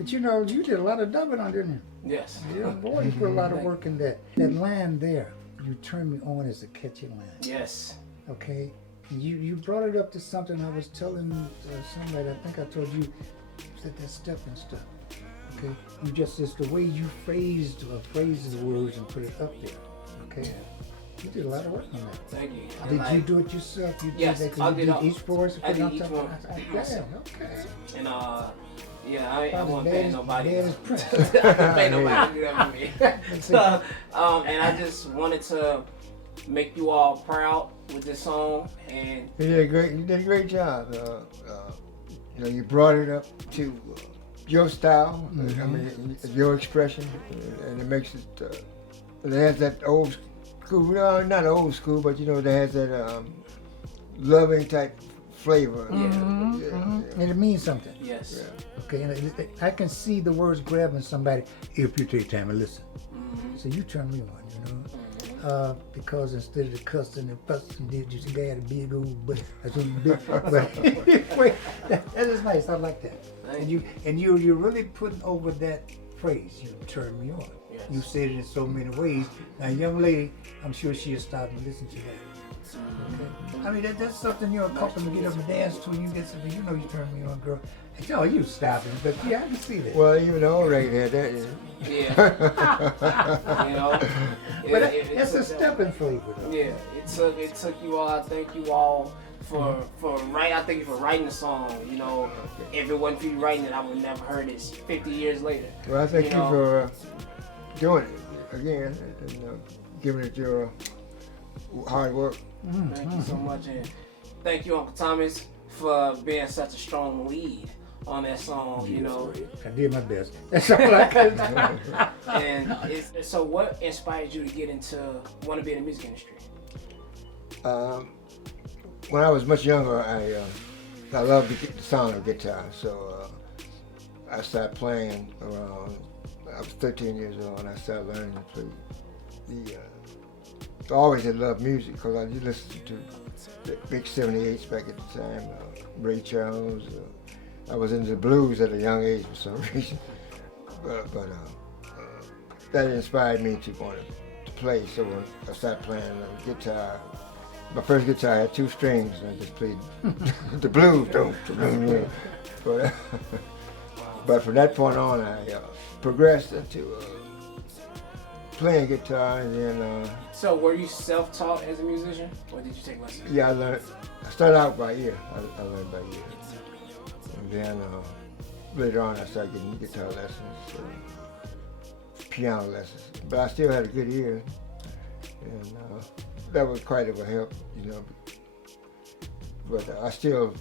But you know, you did a lot of dubbing on, didn't you? Yes. Yeah, boy, you put a lot of work in that. That line there, you turn me on, is a catchy line. Yes. Okay? You brought it up to something I was telling somebody, I think I told you, said that stepping stuff. Okay? You it's the way you phrased the words and put it up there. Okay? You did a lot of work on that. Thank you. Did you do it yourself? You yes, did that I you did each voice? I did each one. Yeah, okay. And yeah, I wasn't paying nobody. Bad as Prince. I didn't pay nobody to do that for me. So, and I just wanted to make you all proud with this song. And you did a great job. You know, you brought it up to your style. I mean, your expression, and it makes it. It has that old school, no, not old school, but you know, it has that loving type flavor. And it means something. yes. Yeah. Okay, and I can see the words grabbing somebody if you take time and listen. So you turn me on, you know, because instead of the cussing and fussing, you just got a big old butt. That's what you did. But anyway, that is nice. I like that. And you're really putting over that phrase. You turn me on. Yes. You said it in so many ways. Now, young lady, I'm sure she'll start to listen to that. Okay. I mean, that's something you're a couple to get up and dance to. You get something, you know, you turn me on, girl. No, you stop it, but yeah, I can see that. Well, even the old lady had that. Yeah. You know. But that's a stepping flavor, though. Yeah. It took you all. I thank you all for writing. I thank you for writing the song. You know, if it wasn't for you writing it, I would never heard it 50 years later. Well, I thank you for doing it again and giving it your hard work. Thank you so much, and thank you, Uncle Thomas, for being such a strong lead on that song. You know, I did my best. That's all I could do. And so, what inspired you to want to be in the music industry? When I was much younger, I loved the sound of guitar, so I started playing around. I was 13 years old, and I started learning to play the. I always had loved music because I did listen to the big 78s back at the time, Ray Charles. I was into the blues at a young age for some reason, but that inspired me to want to play. So when I started playing guitar, my first guitar had 2 strings, and I just played the blues. But from that point on, I progressed into playing guitar, and then. So were you self-taught as a musician, or did you take lessons? Yeah, I started out by ear. I learned by ear, and then later on I started getting guitar lessons, piano lessons. But I still had a good ear, and that was quite of a help, you know. But I still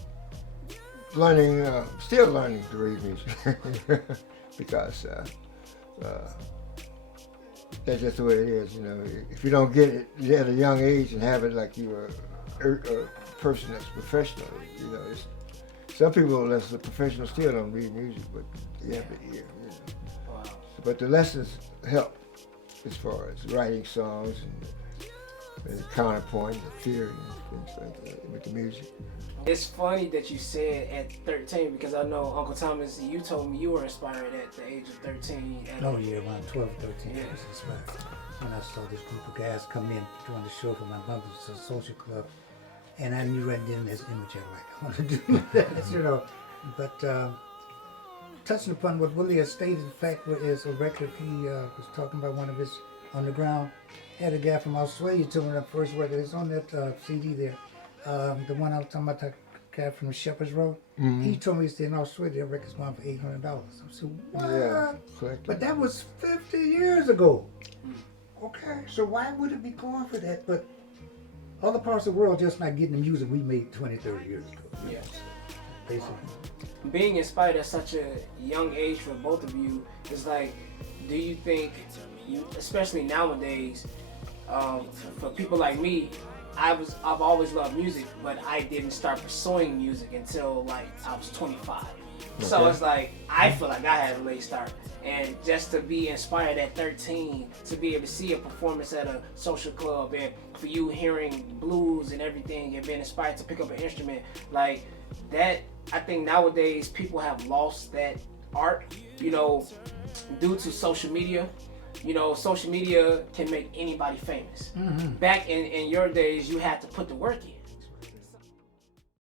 learning to read music because. That's just the way it is, you know. If you don't get it at a young age and have it like you are a person that's professional, you know. Some people that's a professional still don't read music, but you have to hear, you know. Wow. But the lessons help as far as writing songs the counterpoint, the theory, and things like that with the music. It's funny that you said at 13 because I know Uncle Thomas, you told me you were inspired at the age of 13. Oh yeah, around 12, 13 Yeah. years, that's right. When I saw this group of guys come in doing the show for my mother's social club, and I knew right then this image I want to do that, you know. But touching upon what Willie has stated, the fact is a record he was talking about one of his underground. Had a guy from Australia told me the first record. It's on that CD there. The one I was talking about, the guy from the Shepherd's Road. Mm-hmm. He told me it's in Australia. That record's going for $800. I said, what? Yeah, correct. But that was 50 years ago. Okay, so why would it be going for that? But other parts of the world just not getting the music we made 20, 30 years ago. Yeah. Basically. Being inspired at such a young age for both of you is like, do you think, especially nowadays, for people like me, I've always loved music, but I didn't start pursuing music until like I was 25. So Okay. it's like I feel like I had a late start, and just to be inspired at 13, to be able to see a performance at a social club, and for you hearing blues and everything, and being inspired to pick up an instrument like that. I think nowadays people have lost that art, you know, due to social media. You know, social media can make anybody famous. Mm-hmm. Back in your days, you had to put the work in.